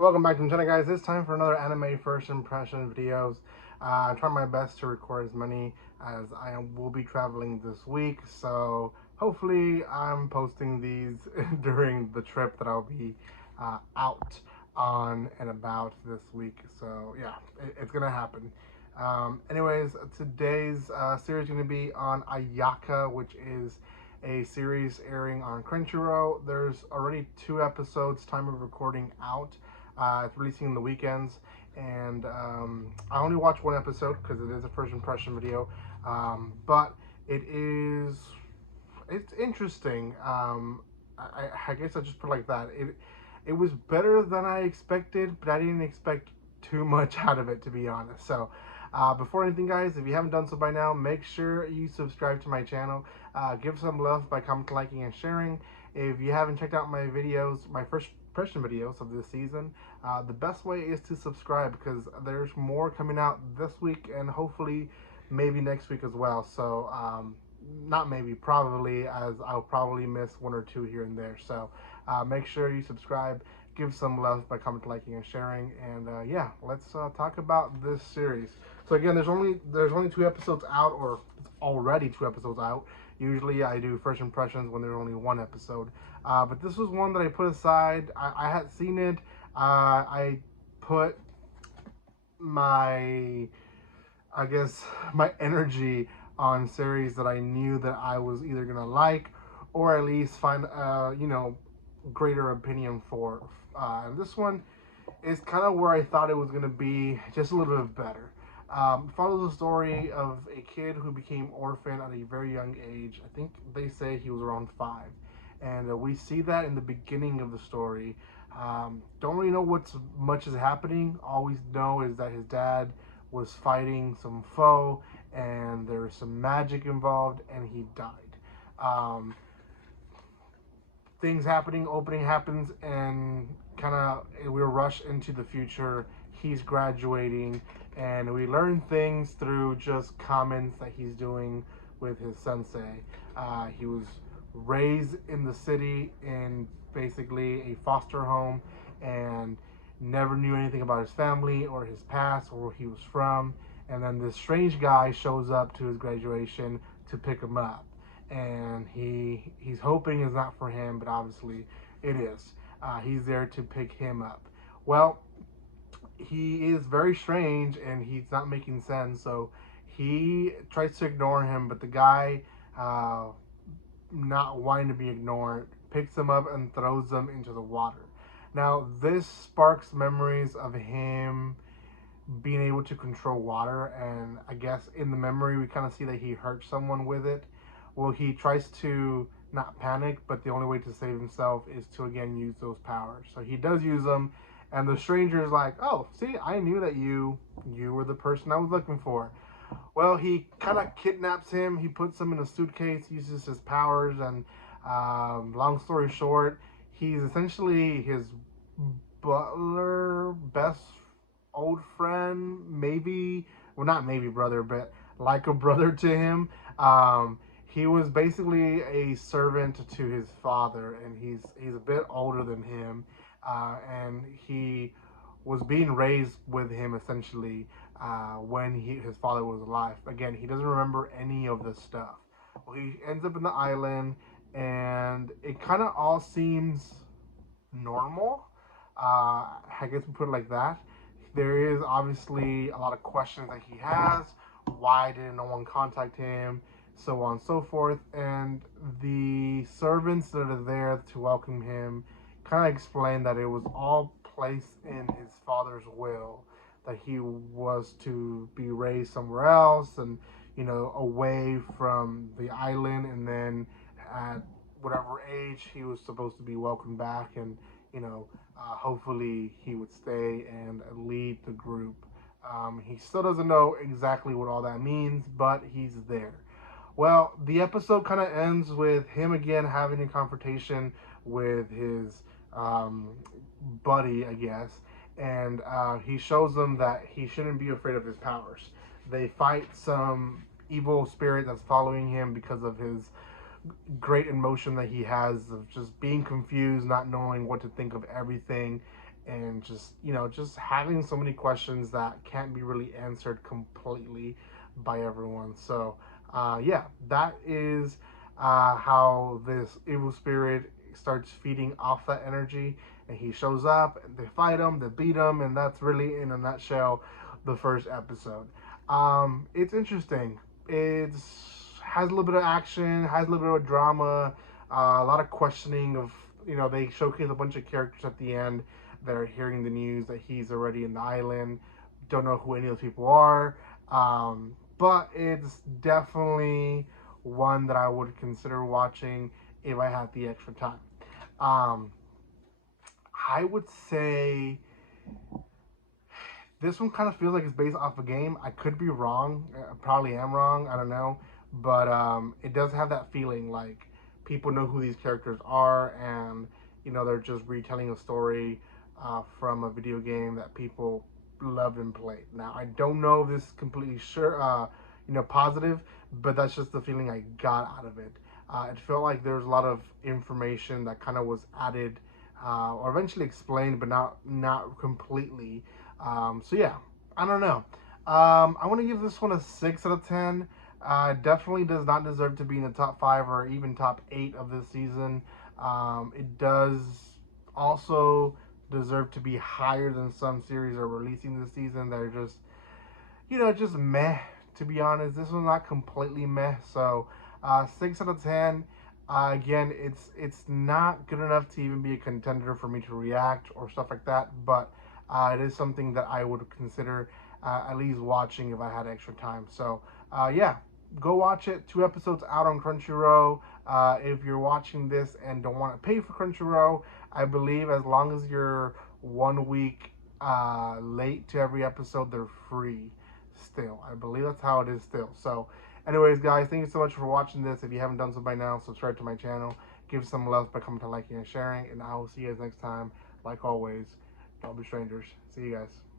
Welcome back to the channel, guys. It's time for another anime first impression videos. I'm trying my best to record as many as I will be traveling this week, so hopefully I'm posting these during the trip that I'll be out on and about this week. So yeah, it's gonna happen. Anyways, today's series is gonna be on Ayaka, which is a series airing on Crunchyroll. There's already 2 episodes, time of recording, out. It's releasing in the weekends, and I only watched 1 episode because it is a first impression video. But it's interesting. I guess I just put it like that. It was better than I expected, but I didn't expect too much out of it, to be honest. So before anything, guys, if you haven't done so by now, make sure you subscribe to my channel. Give some love by commenting, liking, and sharing. If you haven't checked out my videos, my first impression videos of this season, the best way is to subscribe because there's more coming out this week and hopefully maybe next week as well. So not maybe, probably, as I'll probably miss 1 or 2 here and there. So make sure you subscribe, give some love by commenting, liking, and sharing. And yeah, let's talk about this series. So again, there's only 2 episodes out, or already 2 episodes out. Usually I do first impressions when there's only 1 episode. But this was one that I put aside. I had seen it. I put my, I guess, my energy on series that I knew that I was either gonna like or at least find, greater opinion for. And this one is kind of where I thought it was gonna be, just a little bit better. Follows the story of a kid who became orphaned at a very young age. I think they say he was around 5, and we see that in the beginning of the story. Don't really know what's much is happening. All we know is that his dad was fighting some foe, and there was some magic involved, and he died. Um, Things happening, opening happens, and kind of we're rushed into the future. He's graduating, and we learn things through just comments that he's doing with his sensei. He was raised in the city in basically a foster home, and never knew anything about his family or his past or where he was from. And then this strange guy shows up to his graduation to pick him up, and he's hoping it's not for him, but obviously it is. He's there to pick him up. Well, he is very strange and he's not making sense, so he tries to ignore him, but the guy, not wanting to be ignored, picks him up and throws him into the water. Now, this sparks memories of him being able to control water, and I guess in the memory we kind of see that he hurt someone with it. Well, he tries to not panic, but the only way to save himself is to again use those powers. So he does use them, and the stranger is like, "Oh, see, I knew that you were the person I was looking for." Well, he kind of kidnaps him. He puts him in a suitcase, uses his powers, and long story short, he's essentially his butler, best old friend, maybe, well, not maybe brother, but like a brother to him. He was basically a servant to his father, and he's a bit older than him, and he was being raised with him essentially when his father was alive. Again, he doesn't remember any of this stuff. Well, he ends up in the island, and it kind of all seems normal. I guess we put it like that. There is obviously a lot of questions that he has. Why didn't no one contact him? So on and so forth. And the servants that are there to welcome him kind of explain that it was all placed in his father's will, that he was to be raised somewhere else and, away from the island, and then at whatever age he was supposed to be welcomed back, and hopefully he would stay and lead the group. He still doesn't know exactly what all that means, but he's there. Well, the episode kind of ends with him again having a confrontation with his buddy, I guess, and he shows them that he shouldn't be afraid of his powers. They fight some evil spirit that's following him because of his great emotion that he has of just being confused, not knowing what to think of everything, and just, just having so many questions that can't be really answered completely by everyone. So yeah, that is how this evil spirit starts feeding off that energy, and he shows up and they fight him, they beat him, and that's really, in a nutshell, the first episode. It's interesting. It's has a little bit of action, has a little bit of drama, a lot of questioning of, they showcase a bunch of characters at the end that are hearing the news that he's already in the island. Don't know who any of those people are, but it's definitely one that I would consider watching if I had the extra time. Um, I would say this one kind of feels like it's based off a game. I could be wrong. I probably am wrong. I don't know. But it does have that feeling like people know who these characters are, and they're just retelling a story from a video game that people loved and played. Now I don't know if this is completely sure, positive, but that's just the feeling I got out of it. It felt like there was a lot of information that kind of was added or eventually explained, but not completely. So yeah, I don't know. I want to give this one a 6 out of 10. Definitely does not deserve to be in the top 5 or even top 8 of this season. It does also deserve to be higher than some series are releasing this season. They're just, just meh. To be honest, this one's not completely meh. So, 6 out of 10. Again, it's not good enough to even be a contender for me to react or stuff like that. But it is something that I would consider at least watching if I had extra time. So, yeah, go watch it. 2 episodes out on Crunchyroll. If you're watching this and don't want to pay for Crunchyroll, I believe as long as you're 1 week late to every episode, they're free still. I believe that's how it is still. So, anyways, guys, thank you so much for watching this. If you haven't done so by now, subscribe to my channel. Give some love by commenting, liking, and sharing. And I will see you guys next time. Like always, don't be strangers. See you guys.